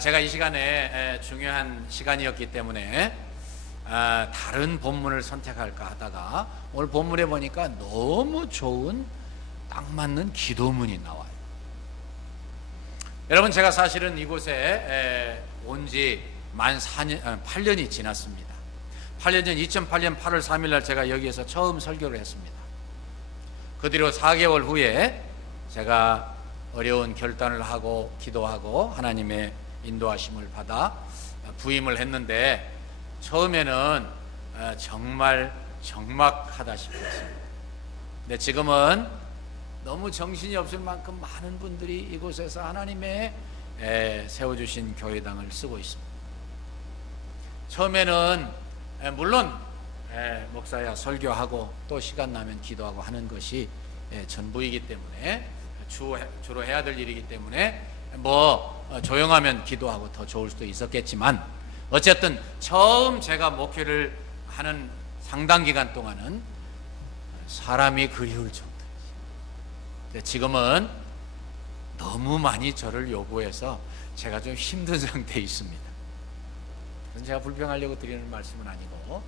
제가 이 시간에 중요한 시간이었기 때문에 다른 본문을 선택할까 하다가 오늘 본문에 보니까 너무 좋은 딱 맞는 기도문이 나와요. 여러분, 제가 사실은 이곳에 온 지 만 8년이 지났습니다. 8년 전 2008년 8월 3일 날 제가 여기에서 처음 설교를 했습니다. 그 뒤로 4개월 후에 제가 어려운 결단을 하고 기도하고 하나님의 인도하심을 받아 부임을 했는데, 처음에는 정말 적막하다 싶었습니다. 근데 지금은 너무 정신이 없을 만큼 많은 분들이 이곳에서 하나님의 세워주신 교회당을 쓰고 있습니다. 처음에는 물론 목사야 설교하고 또 시간 나면 기도하고 하는 것이 전부이기 때문에 주로 해야 될 일이기 때문에 조용하면 기도하고 더 좋을 수도 있었겠지만, 어쨌든 처음 제가 목회를 하는 상당 기간 동안은 사람이 그리울 정도였어요. 지금은 너무 많이 저를 요구해서 제가 좀 힘든 상태에 있습니다. 제가 불평하려고 드리는 말씀은 아니고,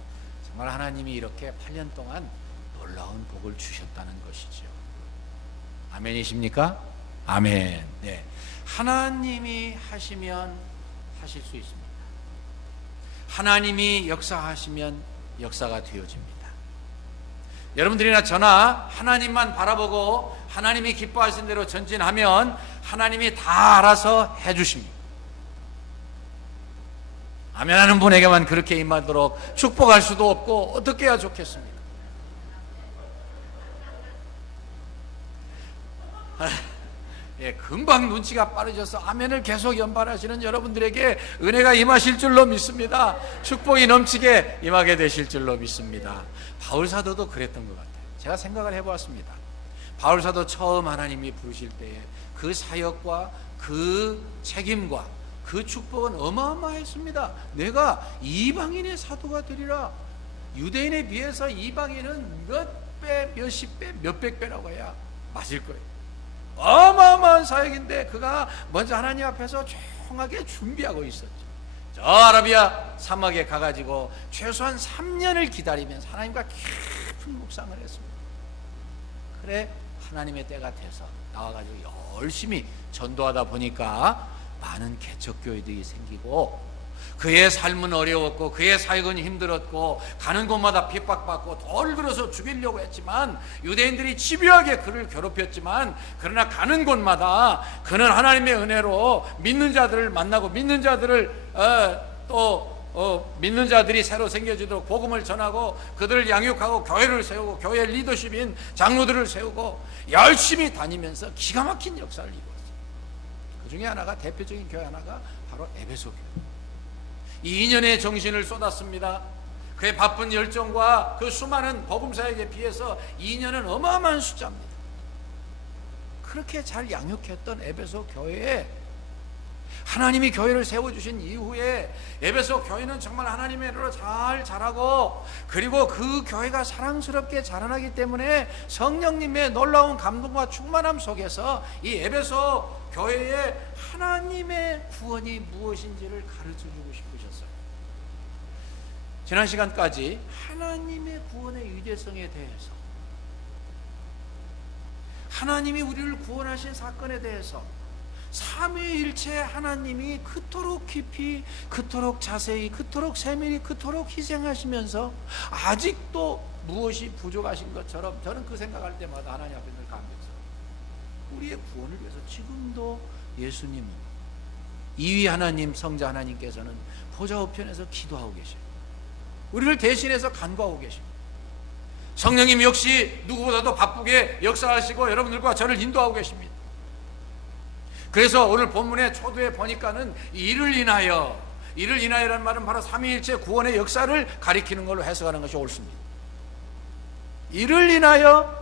정말 하나님이 이렇게 8년 동안 놀라운 복을 주셨다는 것이죠. 아멘이십니까? 아멘. 네. 하나님이 하시면 하실 수 있습니다. 하나님이 역사하시면 역사가 되어집니다. 여러분들이나 저나 하나님만 바라보고 하나님이 기뻐하신 대로 전진하면 하나님이 다 알아서 해주십니다. 아멘하는 분에게만 그렇게 임하도록 축복할 수도 없고 어떻게 해야 좋겠습니까? 금방 눈치가 빠르셔서 아멘을 계속 연발하시는 여러분들에게 은혜가 임하실 줄로 믿습니다. 축복이 넘치게 임하게 되실 줄로 믿습니다. 바울사도도 그랬던 것 같아요. 제가 생각을 해보았습니다. 바울사도 처음 하나님이 부르실 때에 그 사역과 그 책임과 그 축복은 어마어마했습니다. 내가 이방인의 사도가 되리라. 유대인에 비해서 이방인은 몇 배, 몇십 배, 몇백 배라고 해야 맞을 거예요. 어마어마한 사역인데 그가 먼저 하나님 앞에서 조용하게 준비하고 있었죠. 저 아라비아 사막에 가가지고 최소한 3년을 기다리면서 하나님과 깊은 묵상을 했습니다. 그래 하나님의 때가 돼서 나와가지고 열심히 전도하다 보니까 많은 개척교회들이 생기고, 그의 삶은 어려웠고 그의 사역은 힘들었고 가는 곳마다 핍박받고 돌을 들어서 죽이려고 했지만, 유대인들이 집요하게 그를 괴롭혔지만, 그러나 가는 곳마다 그는 하나님의 은혜로 믿는 자들을 만나고 믿는 자들을 믿는 자들이 새로 생겨지도록 복음을 전하고 그들을 양육하고 교회를 세우고 교회 리더십인 장로들을 세우고 열심히 다니면서 기가 막힌 역사를 이루었어요. 그 중에 하나가, 대표적인 교회 하나가 바로 에베소 교회. 이 2년의 정신을 쏟았습니다. 그의 바쁜 열정과 그 수많은 복음사역에 비해서 2년은 어마어마한 숫자입니다. 그렇게 잘 양육했던 에베소 교회에 하나님이 교회를 세워주신 이후에 에베소 교회는 정말 하나님의 은혜로 잘 자라고, 그리고 그 교회가 사랑스럽게 자라나기 때문에 성령님의 놀라운 감동과 충만함 속에서 이 에베소 교회에 하나님의 구원이 무엇인지를 가르쳐주고 싶으셨어요. 지난 시간까지 하나님의 구원의 위대성에 대해서, 하나님이 우리를 구원하신 사건에 대해서, 삼위일체 하나님이 그토록 깊이, 그토록 자세히, 그토록 세밀히, 그토록 희생하시면서 아직도 무엇이 부족하신 것처럼, 저는 그 생각할 때마다 하나님 앞에 늘 감격스러워요. 우리의 구원을 위해서 지금도 예수님, 이위 하나님, 성자 하나님께서는 보좌 우편에서 기도하고 계셔요. 우리를 대신해서 간구하고 계십니다. 성령님 역시 누구보다도 바쁘게 역사하시고 여러분들과 저를 인도하고 계십니다. 그래서 오늘 본문의 초두에 보니까는 이를 인하여라는 말은 바로 삼위일체 구원의 역사를 가리키는 걸로 해석하는 것이 옳습니다. 이를 인하여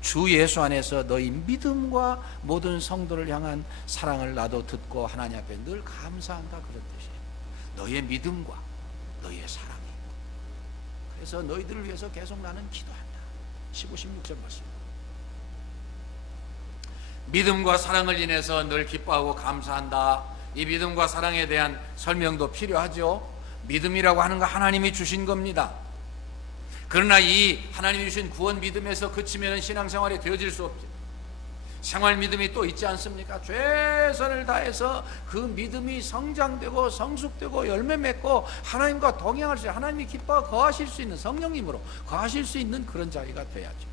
주 예수 안에서 너희 믿음과 모든 성도를 향한 사랑을 나도 듣고 하나님 앞에 늘 감사한다, 그런 뜻이에요. 너희의 믿음과 너희의 사랑이. 그래서 너희들을 위해서 계속 나는 기도한다. 15, 16절 말씀. 믿음과 사랑을 인해서 늘 기뻐하고 감사한다. 이 믿음과 사랑에 대한 설명도 필요하죠. 믿음이라고 하는 거 하나님이 주신 겁니다. 그러나 이 하나님이 주신 구원 믿음에서 그치면 신앙생활이 되어질 수 없죠. 생활 믿음이 또 있지 않습니까? 최선을 다해서 그 믿음이 성장되고 성숙되고 열매 맺고 하나님과 동행할 수 있는, 하나님이 기뻐 거하실 수 있는, 성령님으로 거하실 수 있는 그런 자리가 돼야죠.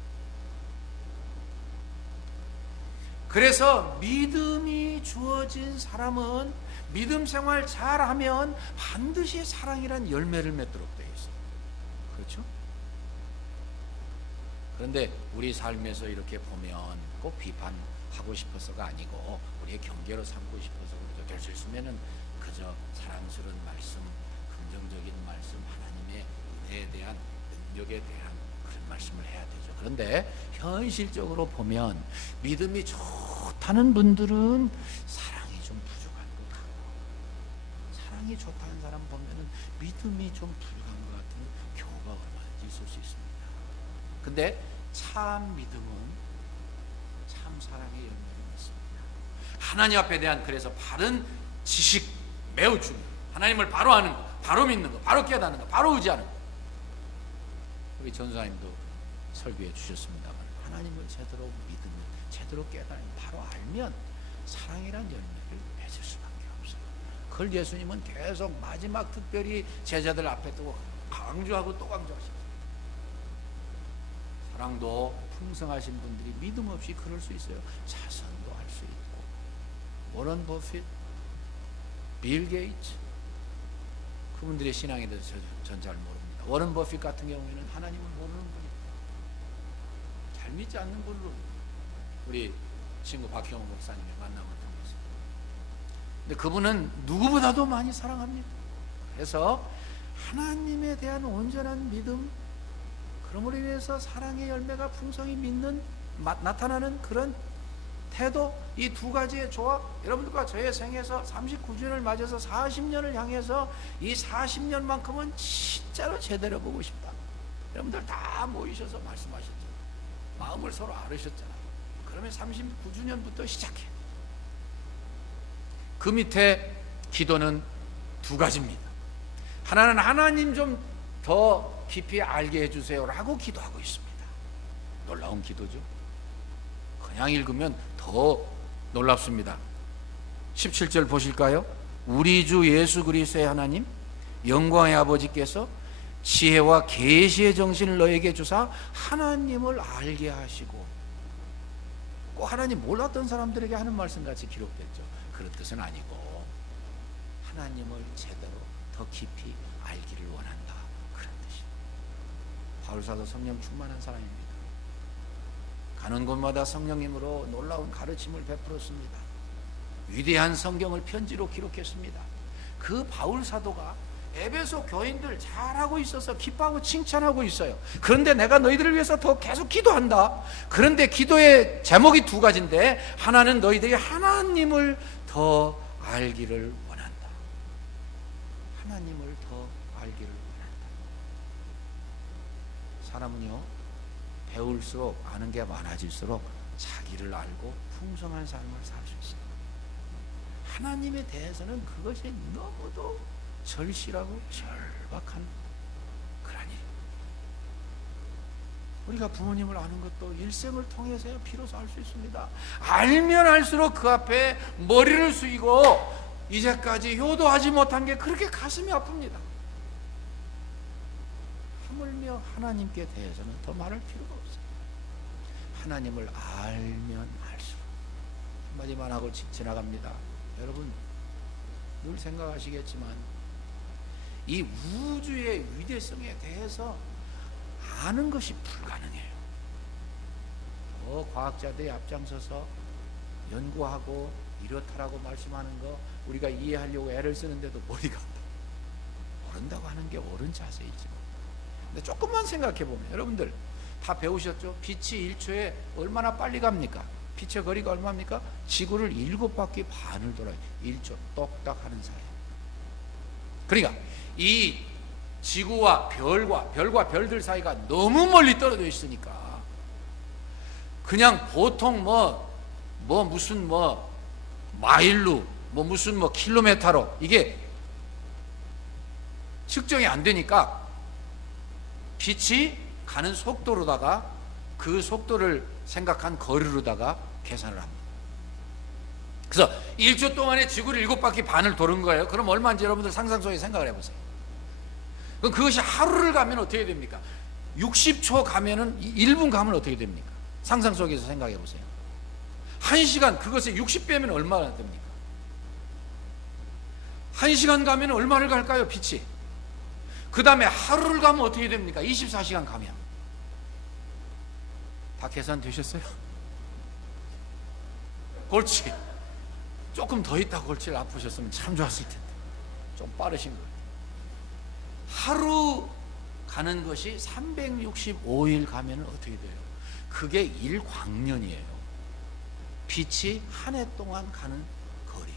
그래서 믿음이 주어진 사람은 믿음 생활 잘하면 반드시 사랑이란 열매를 맺도록 되어 있어요. 그렇죠? 그런데 우리 삶에서 이렇게 보면 꼭 비판하고 싶어서가 아니고 우리의 경계로 삼고 싶어서 그렇죠. 될 수 있으면은 그저 사랑스러운 말씀, 긍정적인 말씀, 하나님의 은혜에 대한, 능력에 대한 그런 말씀을 해야 되죠. 그런데 현실적으로 보면 믿음이 좋다는 분들은 사랑이 좀 부족한 것 같고, 사랑이 좋다는 사람 보면은 믿음이 좀 부족한 것 같은 경우가 얼마든지 있을 수 있습니다. 근데 참 믿음은 참 사랑의 열매를 맺습니다. 하나님 앞에 대한, 그래서 바른 지식 매우 중요해요. 하나님을 바로 아는 거, 바로 믿는 거, 바로 깨닫는 거, 바로 의지하는 거. 우리 전사님도 설교해 주셨습니다만 하나님을 제대로 믿으면, 제대로 깨달으면, 바로 알면 사랑이란 열매를 맺을 수밖에 없어요. 그걸 예수님은 계속 마지막 특별히 제자들 앞에 두고 강조하고 또 강조하십니다. 사랑도 풍성하신 분들이 믿음 없이 그럴 수 있어요. 자선도 할 수 있고, 워런 버핏, 빌 게이츠, 그분들의 신앙에 대해서 전 잘 모릅니다. 워런 버핏 같은 경우에는 하나님을 모르는 분이에요. 잘 믿지 않는 분으로 우리 친구 박형호 목사님의 만남을 통해서. 근데 그분은 누구보다도 많이 사랑합니다. 그래서 하나님에 대한 온전한 믿음, 그러므로 인해서 사랑의 열매가 풍성히 나타나는 그런 태도, 이 두 가지의 조합, 여러분들과 저의 생에서 39주년을 맞아서 40년을 향해서 이 40년만큼은 진짜로 제대로 보고 싶다. 여러분들 다 모이셔서 말씀하셨죠. 마음을 서로 알으셨잖아요. 그러면 39주년부터 시작해. 그 밑에 기도는 두 가지입니다. 하나는 하나님 좀 더 깊이 알게 해주세요 라고 기도하고 있습니다. 놀라운 기도죠. 그냥 읽으면 더 놀랍습니다. 17절 보실까요? 우리 주 예수 그리스도의 하나님, 영광의 아버지께서 지혜와 계시의 정신을 너에게 주사 하나님을 알게 하시고, 꼭 하나님 몰랐던 사람들에게 하는 말씀같이 기록됐죠. 그런 뜻은 아니고 하나님을 제대로 더 깊이 알기를 원한다, 그런 뜻입니다. 바울사도 성령 충만한 사람입니다. 가는 곳마다 성령님으로 놀라운 가르침을 베풀었습니다. 위대한 성경을 편지로 기록했습니다. 그 바울사도가 에베소 교인들 잘하고 있어서 기뻐하고 칭찬하고 있어요. 그런데 내가 너희들을 위해서 더 계속 기도한다. 그런데 기도의 제목이 두 가지인데, 하나는 너희들이 하나님을 더 알기를 원한다. 하나님을 더 알기를 원한다. 사람은요, 배울수록, 아는 게 많아질수록 자기를 알고 풍성한 삶을 살 수 있어요. 하나님에 대해서는 그것이 너무도 절실하고 절박한 그런 일. 우리가 부모님을 아는 것도 일생을 통해서야 비로소 알 수 있습니다. 알면 알수록 그 앞에 머리를 숙이고 이제까지 효도하지 못한 게 그렇게 가슴이 아픕니다. 하물며 하나님께 대해서는 더 말할 필요가 없어요. 하나님을 알면 알수록. 한마디만 하고 지나갑니다. 여러분 늘 생각하시겠지만 이 우주의 위대성에 대해서 아는 것이 불가능해요. 과학자들이 앞장서서 연구하고 이렇다라고 말씀하는 거 우리가 이해하려고 애를 쓰는데도 머리가 아파요. 모른다고 하는 게 옳은 자세이지. 근데 조금만 생각해 보면, 여러분들 다 배우셨죠? 빛이 1초에 얼마나 빨리 갑니까? 빛의 거리가 얼마입니까? 지구를 7바퀴 반을 돌아요. 1초 똑딱 하는 사이. 그러니까 이 지구와 별과 별들 사이가 너무 멀리 떨어져 있으니까 그냥 보통 무슨 마일로 무슨 킬로미터로 이게 측정이 안 되니까 빛이 가는 속도로다가 그 속도를 생각한 거리로다가 계산을 합니다. 그래서 1초 동안에 지구를 7바퀴 반을 도는 거예요. 그럼 얼마인지 여러분들 상상 속에 생각을 해보세요. 그럼 그것이 하루를 가면 어떻게 됩니까? 60초 가면은 1분 가면 어떻게 됩니까? 상상 속에서 생각해 보세요. 1시간, 그것에 60배면 얼마나 됩니까? 1시간 가면 얼마를 갈까요? 빛이. 그 다음에 하루를 가면 어떻게 됩니까? 24시간 가면. 다 계산되셨어요? 골치 조금 더 있다 골치를 아프셨으면 참 좋았을 텐데 좀 빠르신 거예요. 하루 가는 것이 365일 가면 어떻게 돼요? 그게 일광년이에요. 빛이 한 해 동안 가는 거리.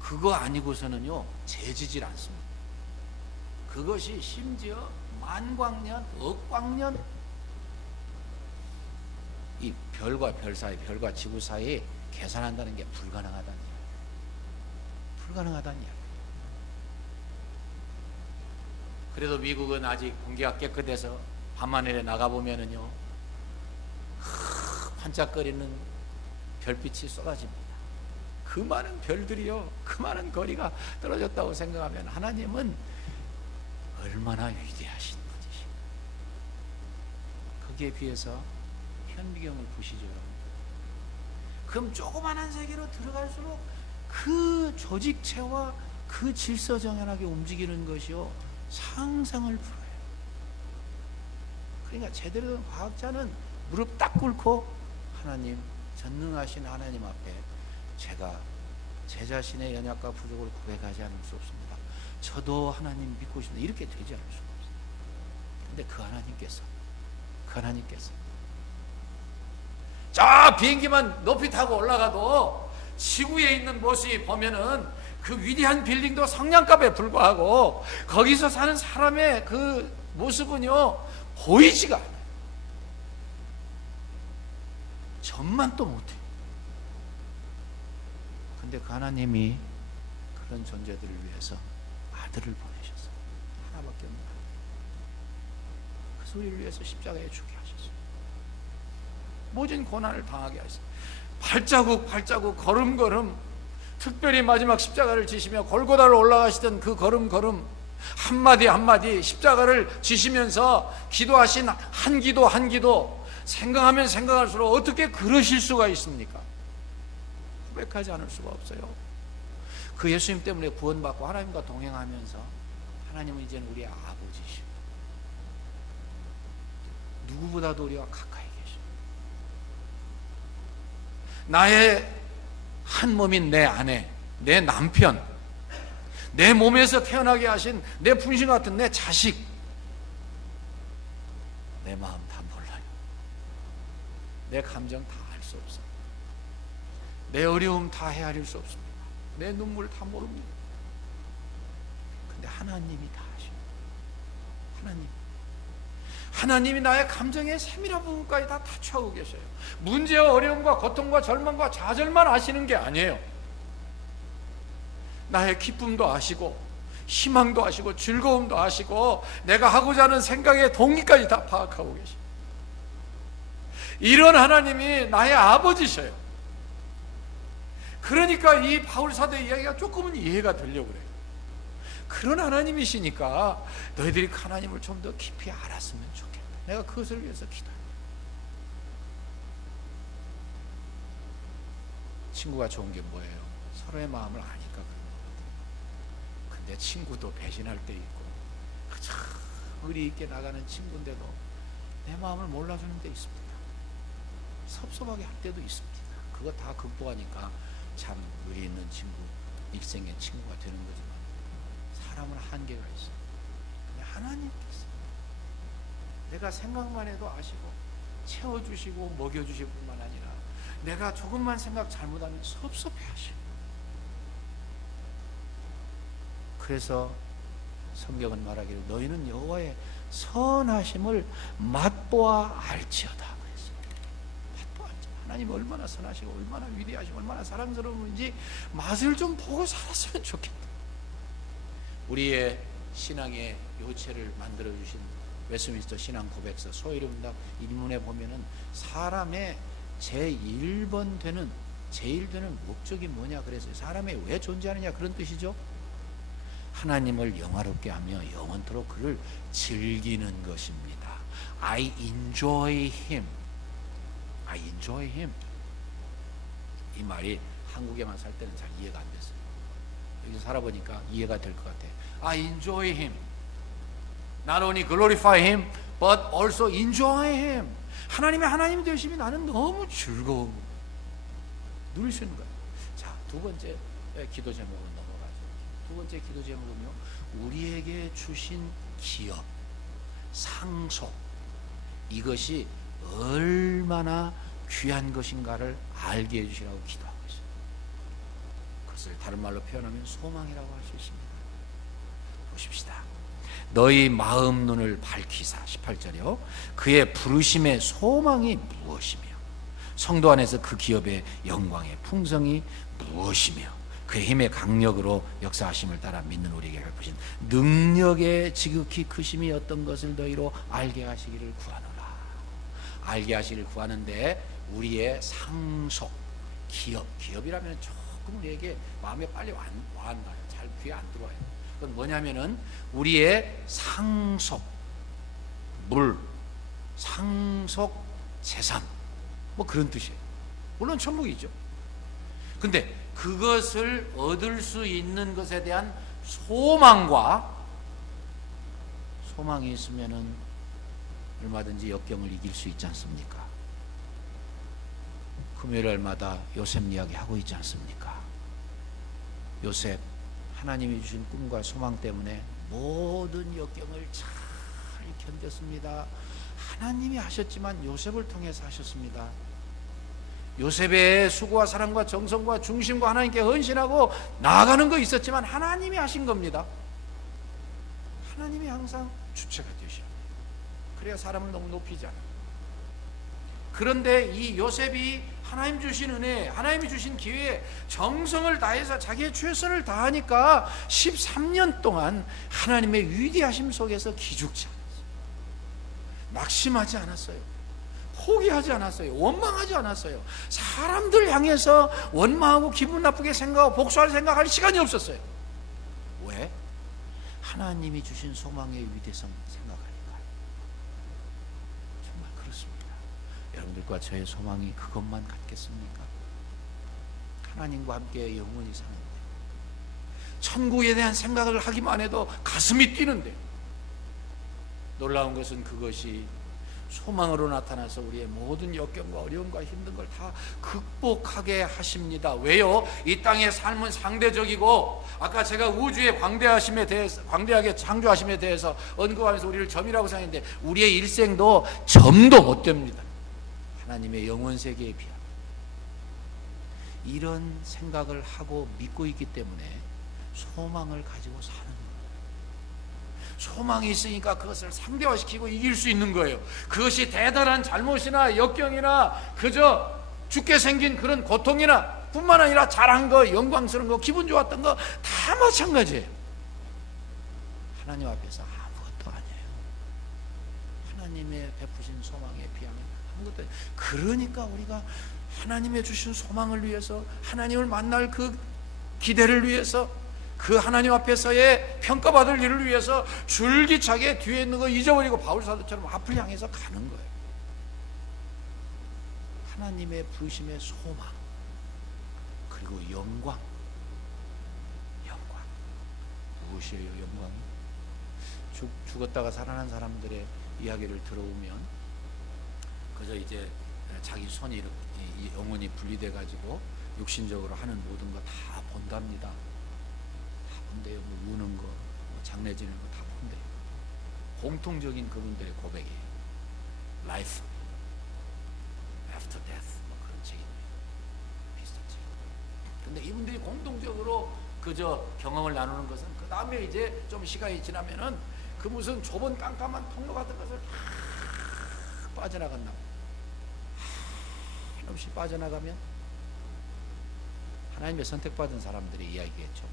그거 아니고서는요 재지질 않습니다. 그것이 심지어 만광년, 억광년, 이 별과 별 사이, 별과 지구 사이에 계산한다는 게 불가능하다는 이야기. 불가능하다는 이야기. 그래도 미국은 아직 공기가 깨끗해서 밤하늘에 나가보면은요 반짝거리는 별빛이 쏟아집니다. 그 많은 별들이요, 그 많은 거리가 떨어졌다고 생각하면 하나님은 얼마나 위대하신 분이십니까? 거기에 비해서 현미경을 보시죠, 여러분. 그럼 조그만한 세계로 들어갈수록 그 조직체와 그 질서정연하게 움직이는 것이요 상상을 풀어요. 그러니까 제대로 된 과학자는 무릎 딱 꿇고 하나님, 전능하신 하나님 앞에 제가 제 자신의 연약과 부족을 고백하지 않을 수 없습니다. 저도 하나님 믿고 싶습니다. 이렇게 되지 않을 수가 없어요. 근데 그 하나님께서 저 비행기만 높이 타고 올라가도 지구에 있는 모습이 보면은 그 위대한 빌딩도 성냥갑에 불과하고 거기서 사는 사람의 그 모습은요 보이지가 않아요. 전만 또 못해요. 근데 그 하나님이 그런 존재들을 위해서 아들을 보내셨어요. 하나밖에 없는 아들. 그 소리를 위해서 십자가에 죽게 하셨어요. 모진 고난을 당하게 하셨어요. 발자국 걸음걸음, 특별히 마지막 십자가를 지시며 골고다로 올라가시던 그 걸음걸음 한마디 십자가를 지시면서 기도하신 한 기도 생각하면 생각할수록 어떻게 그러실 수가 있습니까? 고백하지 않을 수가 없어요. 그 예수님 때문에 구원받고 하나님과 동행하면서 하나님은 이제는 우리의 아버지시고 누구보다도 우리와 가까이 계십니다. 나의 한 몸인 내 아내, 내 남편, 내 몸에서 태어나게 하신 내 분신 같은 내 자식, 내 마음 다 몰라요. 내 감정 다 알 수 없어요. 내 어려움 다 헤아릴 수 없습니다. 내 눈물 다 모릅니다. 근데 하나님이 다 아십니다. 하나님이 나의 감정의 세밀한 부분까지 다 터치하고 계셔요. 문제와 어려움과 고통과 절망과 좌절만 아시는 게 아니에요. 나의 기쁨도 아시고 희망도 아시고 즐거움도 아시고 내가 하고자 하는 생각의 동기까지 다 파악하고 계십니다. 이런 하나님이 나의 아버지셔요. 그러니까 이 바울 사도의 이야기가 조금은 이해가 되려고 그래요. 그런 하나님이시니까 너희들이 하나님을 좀 더 깊이 알았으면 좋겠다. 내가 그것을 위해서 기도해요. 친구가 좋은 게 뭐예요? 서로의 마음을 아니까 그런 거거든요. 근데 친구도 배신할 때 있고 참 의리 있게 나가는 친구인데도 내 마음을 몰라주는 데 있습니다. 섭섭하게 할 때도 있습니다. 그거 다 극복하니까 참 의리 있는 친구, 일생의 친구가 되는 거지만 사람은 한계가 있어요. 근데 하나님께서 내가 생각만 해도 아시고 채워주시고 먹여주실 뿐만 아니라 내가 조금만 생각 잘못하면 섭섭해 하시고, 그래서 성경은 말하기를 너희는 여호와의 선하심을 맛보아 알지어다 그랬어요. 맛보아 알지어다. 하나님 얼마나 선하시고 얼마나 위대하시고 얼마나 사랑스러운지 맛을 좀 보고 살았으면 좋겠다. 우리의 신앙의 요체를 만들어 주신 웨스트민스터 신앙 고백서 소위름답 입문에 보면은 사람의 제1번 되는 목적이 뭐냐 그래서 사람이 왜 존재하느냐 그런 뜻이죠. 하나님을 영화롭게 하며 영원토록 그를 즐기는 것입니다. I enjoy him. I enjoy him. 이 말이 한국에만 살 때는 잘 이해가 안 됐어요. 여기서 살아보니까 이해가 될 것 같아요. I enjoy him. Not only glorify him, but also enjoy him. 하나님의 하나님 되심이 나는 너무 즐거운 누릴 수 있는 거예요. 자, 두 번째 기도 제목으로 넘어가죠. 두 번째 기도 제목은요, 우리에게 주신 기업, 상속, 이것이 얼마나 귀한 것인가를 알게 해주시라고 기도하고 있어요. 그것을 다른 말로 표현하면 소망이라고 할 수 있습니다. 보십시다. 너희 마음 눈을 밝히사 18절이요 그의 부르심의 소망이 무엇이며 성도 안에서 그 기업의 영광의 풍성이 무엇이며 그의 힘의 강력으로 역사하심을 따라 믿는 우리에게 베푸신 능력의 지극히 크심이 어떤 것을 너희로 알게 하시기를 구하노라. 알게 하시기를 구하는데 우리의 상속, 기업이라면 조금 우리에게 마음에 빨리 와닿아요. 잘 귀에 안 들어와요. 그건 뭐냐면은 우리의 상속 상속 재산 뭐 그런 뜻이에요. 물론 천국이죠. 근데 그것을 얻을 수 있는 것에 대한 소망이 있으면은 얼마든지 역경을 이길 수 있지 않습니까? 금요일마다 요셉 이야기 하고 있지 않습니까? 요셉 하나님이 주신 꿈과 소망 때문에 모든 역경을 잘 견뎠습니다. 하나님이 하셨지만 요셉을 통해서 하셨습니다. 요셉의 수고와 사랑과 정성과 중심과 하나님께 헌신하고 나아가는 거 있었지만 하나님이 하신 겁니다. 하나님이 항상 주체가 되셔. 그래야 사람을 너무 높이지 않아요. 그런데 이 요셉이 하나님 주신 은혜, 하나님이 주신 기회에 정성을 다해서 자기의 최선을 다하니까 13년 동안 하나님의 위대하심 속에서 기죽지 않았어요. 낙심하지 않았어요. 포기하지 않았어요. 원망하지 않았어요. 사람들 향해서 원망하고 기분 나쁘게 생각하고 복수할 생각할 시간이 없었어요. 왜? 하나님이 주신 소망의 위대성 생각하니까. 정말 그렇습니다. 여러분들과 저의 소망이 그것만 같겠습니까? 하나님과 함께 영원히 사는데, 천국에 대한 생각을 하기만 해도 가슴이 뛰는데, 놀라운 것은 그것이 소망으로 나타나서 우리의 모든 역경과 어려움과 힘든 걸 다 극복하게 하십니다. 왜요? 이 땅의 삶은 상대적이고, 아까 제가 우주의 광대하게 창조하심에 대해서 언급하면서 우리를 점이라고 생각했는데, 우리의 일생도 점도 못 됩니다. 하나님의 영원 세계에 비하면. 이런 생각을 하고 믿고 있기 때문에 소망을 가지고 사는 거예요. 소망이 있으니까 그것을 상대화시키고 이길 수 있는 거예요. 그것이 대단한 잘못이나 역경이나 그저 죽게 생긴 그런 고통이나 뿐만 아니라 잘한 거, 영광스러운 거, 기분 좋았던 거 다 마찬가지예요. 하나님 앞에서 아무것도 아니에요. 하나님의 베푸신 소망에 비하면 아무것도 아니에요. 그러니까 우리가 하나님의 주신 소망을 위해서, 하나님을 만날 그 기대를 위해서, 그 하나님 앞에서의 평가받을 일을 위해서 줄기차게 뒤에 있는 거 잊어버리고 바울사도처럼 앞을 향해서 가는 거예요. 하나님의 부르심의 소망, 그리고 영광. 무엇이에요, 영광이? 죽었다가 살아난 사람들의 이야기를 들어오면 그저 이제 자기 손이 영혼이 분리돼 가지고 육신적으로 하는 모든 거 다 본답니다. 근데요, 뭐 우는 거, 장례 지는 거 다 본대요. 공통적인 그분들의 고백이에요. Life after death, 뭐 그런 책이 비슷한 책. 근데 이분들이 공통적으로 그저 경험을 나누는 것은 그 다음에 이제 좀 시간이 지나면은 그 무슨 좁은 깜깜한 통로 같은 것을 다 빠져나간다. 조금씩 빠져나가면 하나님의 선택받은 사람들의 이야기겠죠.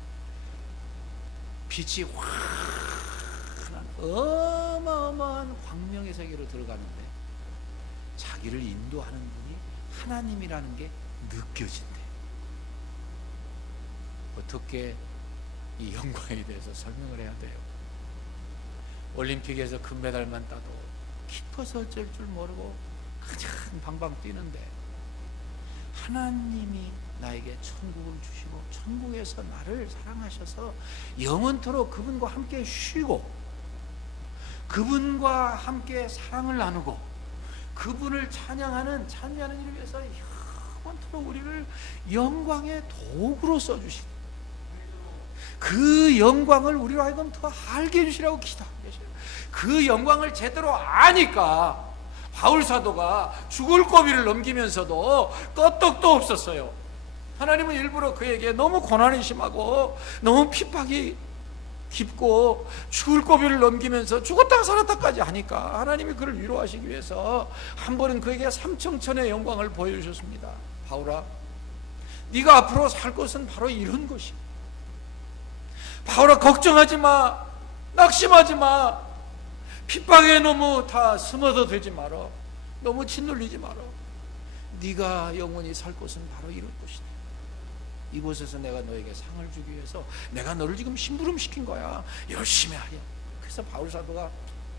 빛이 환한 어마어마한 광명의 세계로 들어가는데 자기를 인도하는 분이 하나님이라는 게 느껴진대. 어떻게 이 영광에 대해서 설명을 해야 돼요? 올림픽에서 금메달만 따도 기뻐서 어쩔 줄 모르고 가장 방방 뛰는데 하나님이 나에게 천국을 주시고 천국에서 나를 사랑하셔서 영원토록 그분과 함께 쉬고 그분과 함께 사랑을 나누고 그분을 찬양하는 일을 위해서 영원토록 우리를 영광의 도구로 써주시고 그 영광을 우리로 하여금 더 알게 해주시라고 기도하고 계셔요. 그 영광을 제대로 아니까 바울 사도가 죽을 고비를 넘기면서도 끄떡도 없었어요. 하나님은 일부러 그에게 너무 고난이 심하고 너무 핍박이 깊고 죽을 고비를 넘기면서 죽었다가 살았다까지 하니까 하나님이 그를 위로하시기 위해서 한 번은 그에게 삼청천의 영광을 보여주셨습니다. 바울아, 네가 앞으로 살 것은 바로 이런 것이야. 바울아, 걱정하지 마, 낙심하지 마, 핍박에 너무 다 스며도 되지 마라, 너무 짓눌리지 마라. 네가 영원히 살 것은 바로 이런 것이다. 이곳에서 내가 너에게 상을 주기 위해서 내가 너를 지금 심부름시킨 거야. 열심히 하렴. 그래서 바울 사도가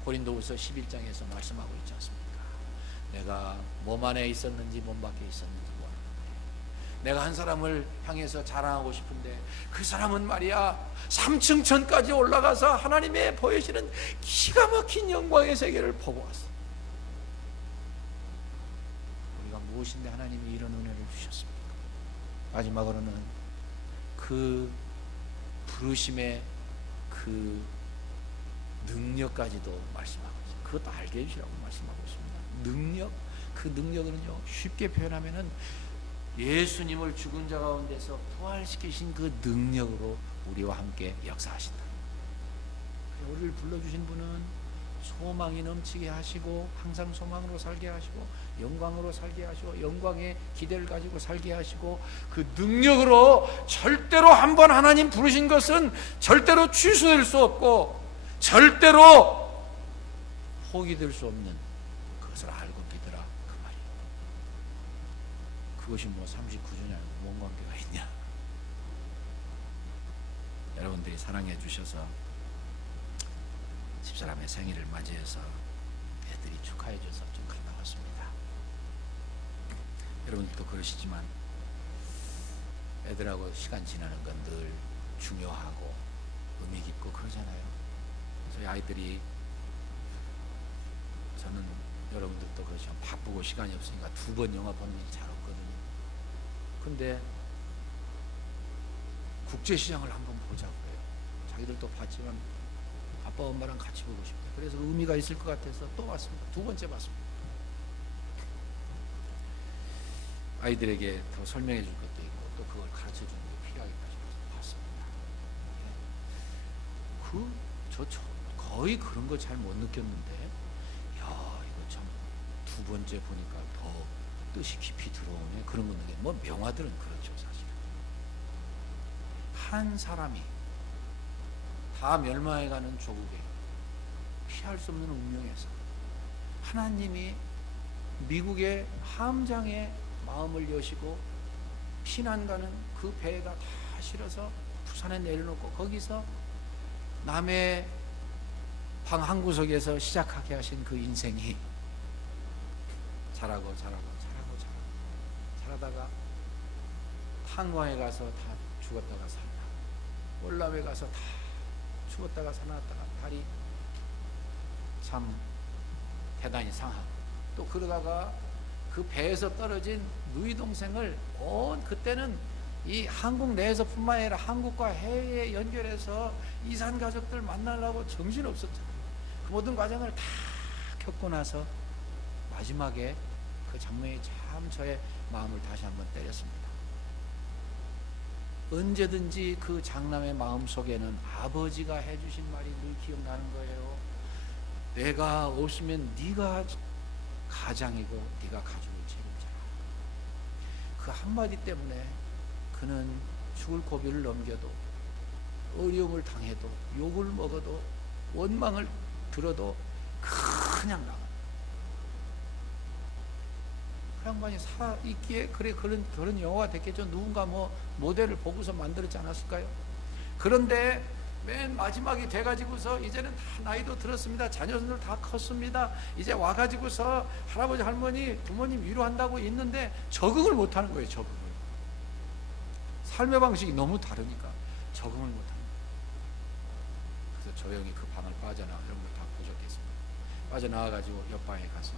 고린도후서 11장에서 말씀하고 있지 않습니까? 내가 몸 안에 있었는지 몸 밖에 있었는지 모르는데 내가 한 사람을 향해서 자랑하고 싶은데 그 사람은 말이야 3층 천까지 올라가서 하나님의 보여지는 기가 막힌 영광의 세계를 보고 왔어. 우리가 무엇인데 하나님이 이런 은혜를 주셨습니까? 마지막으로는 그 부르심의 그 능력까지도 말씀하고 있어요. 그것도 알게 해주시라고 말씀하고 있습니다. 능력, 그 능력은요 쉽게 표현하면은 예수님을 죽은 자 가운데서 부활시키신 그 능력으로 우리와 함께 역사하신다. 우리를 불러주신 분은 소망이 넘치게 하시고 항상 소망으로 살게 하시고 영광으로 살게 하시고 영광의 기대를 가지고 살게 하시고 그 능력으로 절대로 한번 하나님 부르신 것은 절대로 취소될 수 없고 절대로 포기될 수 없는 그것을 알고 믿으라, 그 말이에요. 그것이 뭐 39주냐 뭔 관계가 있냐. 여러분들이 사랑해 주셔서 집사람의 생일을 맞이해서 애들이 축하해 줘서 좀 갔다 왔습니다. 여러분들도 그러시지만 애들하고 시간 지나는 건 늘 중요하고 의미 깊고 그러잖아요. 저희 아이들이, 저는 여러분들도 그렇지만 바쁘고 시간이 없으니까 2번 영화 보는 게 잘 없거든요. 근데 국제시장을 한번 보자고 해요. 자기들도 봤지만 아빠 엄마랑 같이 보고 싶다. 그래서 의미가 있을 것 같아서 또 왔습니다. 2번째 봤습니다. 아이들에게 더 설명해 줄 것도 있고 또 그걸 가르쳐 주는 게 필요하겠다 싶어서 봤습니다. 저 거의 그런 거 잘 못 느꼈는데, 야, 이거 참 2번째 보니까 더 뜻이 깊이 들어오네. 그런 거 느껴. 뭐 명화들은 그렇죠, 사실. 한 사람이 다 멸망해가는 조국에 피할 수 없는 운명에서 하나님이 미국의 함장의 마음을 여시고 피난 가는 그 배가 다 실어서 부산에 내려놓고 거기서 남의 방 한 구석에서 시작하게 하신 그 인생이 자라고 자라다가 탄광에 가서 다 죽었다가 살다, 월남에 가서 다 죽었다가 살아났다가 발이 참 대단히 상하고 또 그러다가 그 배에서 떨어진 누이 동생을 그때는 이 한국 내에서뿐만 아니라 한국과 해외에 연결해서 이산 가족들 만나려고 정신 없었잖아요. 그 모든 과정을 다 겪고 나서 마지막에 그 장면이 참 저의 마음을 다시 한번 때렸습니다. 언제든지 그 장남의 마음 속에는 아버지가 해주신 말이 늘 기억나는 거예요. 내가 없으면 네가 가장이고 네가 가족을 책임져라. 그 한마디 때문에 그는 죽을 고비를 넘겨도, 어려움을 당해도, 욕을 먹어도, 원망을 들어도 그냥 나가. 그 양반이 살아있기에 그런 영화가 됐겠죠. 누군가 모델을 보고서 만들었지 않았을까요? 그런데 맨 마지막이 돼가지고서 이제는 다 나이도 들었습니다. 자녀들 다 컸습니다. 이제 와가지고서 할아버지 할머니 부모님 위로한다고 있는데 적응을 못하는 거예요. 적응을. 삶의 방식이 너무 다르니까 적응을 못합니다. 그래서 조용히 그 방을 빠져나와, 여러분 다 보셨겠습니다. 빠져나와가지고 옆방에 가서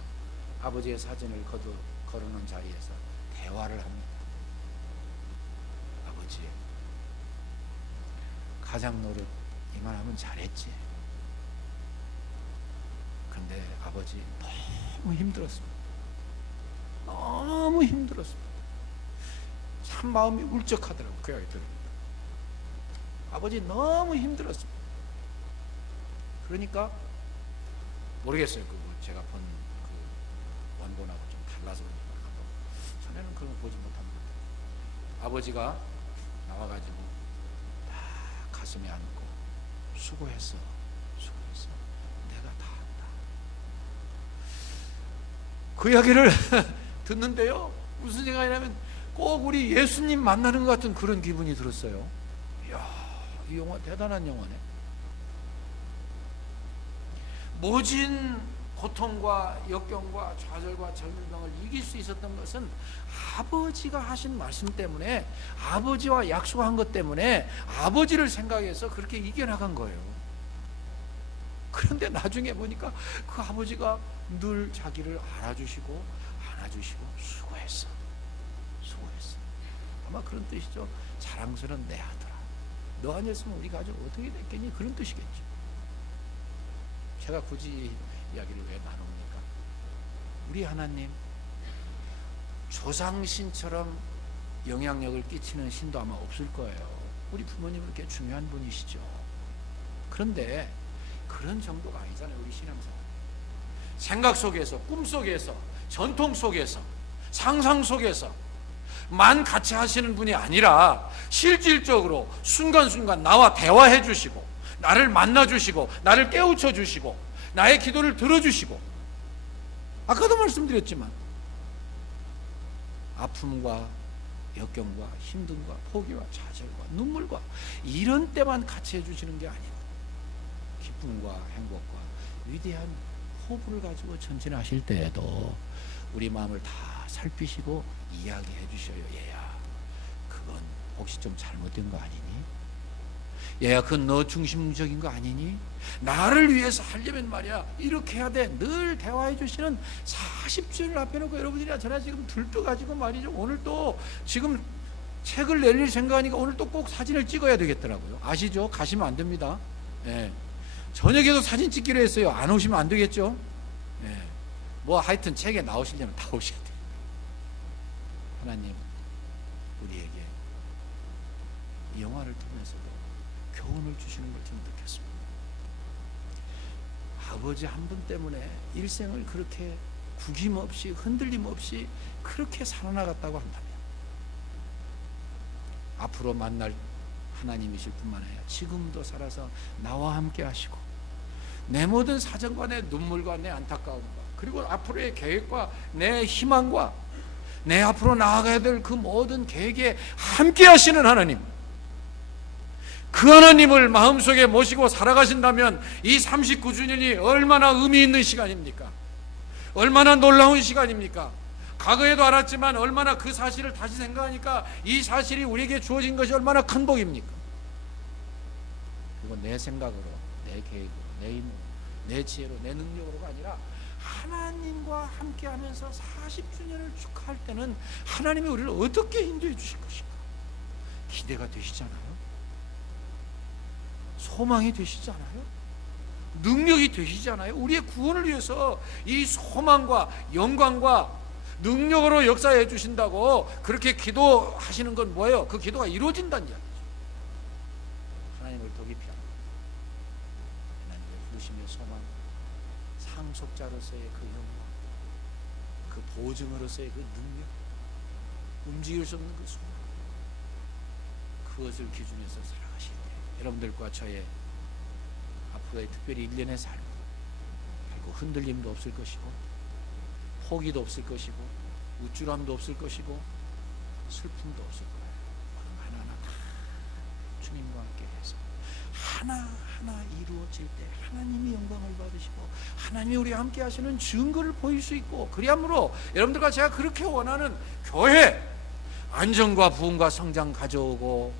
아버지의 사진을 걸어놓은 자리에서 대화를 합니다. 아버지, 가장 노릇 이만하면 잘했지. 근데 아버지 너무 힘들었습니다. 너무 힘들었습니다. 참 마음이 울적하더라고요. 그 이야기 들으니까 아버지 너무 힘들었습니다. 그러니까 모르겠어요. 제가 본 그 원본하고 좀 달라서 그러니까 전에는 그런 거 보지 못합니다. 아버지가 나와가지고 다 가슴에 안고 수고했어. 내가 다 한다. 그 이야기를 듣는데요, 무슨 생각이냐면 꼭 우리 예수님 만나는 것 같은 그런 기분이 들었어요. 이야, 이 영화 대단한 영화네. 모진 고통과 역경과 좌절과 절망을 이길 수 있었던 것은 아버지가 하신 말씀 때문에, 아버지와 약속한 것 때문에 아버지를 생각해서 그렇게 이겨나간 거예요. 그런데 나중에 보니까 그 아버지가 늘 자기를 알아주시고 안아주시고 수고했어. 아마 그런 뜻이죠. 자랑스러운 내 아들아, 너 아니었으면 우리 가족 어떻게 됐겠니? 그런 뜻이겠죠. 제가 굳이 이 이야기를 왜 나눕니까? 우리 하나님, 조상신처럼 영향력을 끼치는 신도 아마 없을 거예요. 우리 부모님은 그렇게 중요한 분이시죠. 그런데 그런 정도가 아니잖아요. 우리 신앙생활. 생각 속에서, 꿈 속에서, 전통 속에서, 상상 속에서 만 같이 하시는 분이 아니라 실질적으로 순간순간 나와 대화해 주시고, 나를 만나 주시고, 나를 깨우쳐 주시고, 나의 기도를 들어주시고, 아까도 말씀드렸지만 아픔과 역경과 힘듦과 포기와 좌절과 눈물과 이런 때만 같이 해주시는 게 아니고, 기쁨과 행복과 위대한 호흡을 가지고 전진하실 때에도 우리 마음을 다 살피시고 이야기해 주셔요. 얘야, 그건 혹시 좀 잘못된 거 아니니? 얘야, 그건 너 중심적인 거 아니니? 나를 위해서 하려면 말이야 이렇게 해야 돼. 늘 대화해 주시는 40주를 앞에 놓고 여러분이나 저나 지금 들떠가지고 말이죠, 오늘 또 지금 책을 내릴 생각하니까 오늘 또 꼭 사진을 찍어야 되겠더라고요. 아시죠? 가시면 안 됩니다. 예. 저녁에도 사진 찍기로 했어요. 안 오시면 안 되겠죠? 예. 하여튼 책에 나오시려면 다 오셔야 돼요. 하나님, 우리에게 이 영화를 통해서도 교훈을 주시는 걸 좀 느꼈습니다. 아버지 한 분 때문에 일생을 그렇게 구김없이 흔들림 없이 그렇게 살아나갔다고 한다면, 앞으로 만날 하나님이실 뿐만 아니라 지금도 살아서 나와 함께 하시고, 내 모든 사정과 내 눈물과 내 안타까움과, 그리고 앞으로의 계획과 내 희망과 내 앞으로 나아가야 될 그 모든 계획에 함께 하시는 하나님, 그 하나님을 마음속에 모시고 살아가신다면 이 39주년이 얼마나 의미 있는 시간입니까? 얼마나 놀라운 시간입니까? 과거에도 알았지만 얼마나 그 사실을 다시 생각하니까 이 사실이 우리에게 주어진 것이 얼마나 큰 복입니까? 그리고 내 생각으로, 내 계획으로, 내 힘으로, 내 지혜로, 내 능력으로가 아니라 하나님과 함께하면서 40주년을 축하할 때는 하나님이 우리를 어떻게 인도해 주실 것인가 기대가 되시잖아요. 소망이 되시잖아요. 능력이 되시잖아요. 우리의 구원을 위해서 이 소망과 영광과 능력으로 역사해 주신다고 그렇게 기도하시는 건 뭐예요? 그 기도가 이루어진다는 이야기죠. 하나님을 더 깊이 알고 하나님의 부르심의 소망, 상속자로서의 그 영광, 그 보증으로서의 그 능력, 움직일 수 없는 그 순간, 그것을 기준해서 살아가실 때 여러분들과 저의 앞으로의 특별히 1년의 삶, 그리고 흔들림도 없을 것이고 포기도 없을 것이고 우쭐함도 없을 것이고 슬픔도 없을 거예요. 하나하나 다 주님과 함께 해서 하나하나 이루어질 때 하나님이 영광을 받으시고 하나님이 우리와 함께 하시는 증거를 보일 수 있고, 그리함으로 여러분들과 제가 그렇게 원하는 교회, 안정과 부흥과 성장 가져오고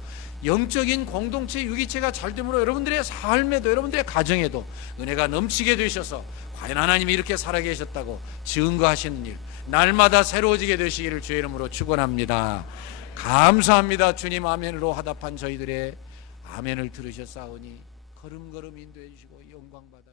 영적인 공동체 유기체가 잘 되므로 여러분들의 삶에도 여러분들의 가정에도 은혜가 넘치게 되셔서 과연 하나님이 이렇게 살아계셨다고 증거하시는 일 날마다 새로워지게 되시기를 주의 이름으로 축원합니다. 감사합니다. 주님, 아멘으로 화답한 저희들의 아멘을 들으셨사오니 걸음걸음 인도해 주시고 영광 받아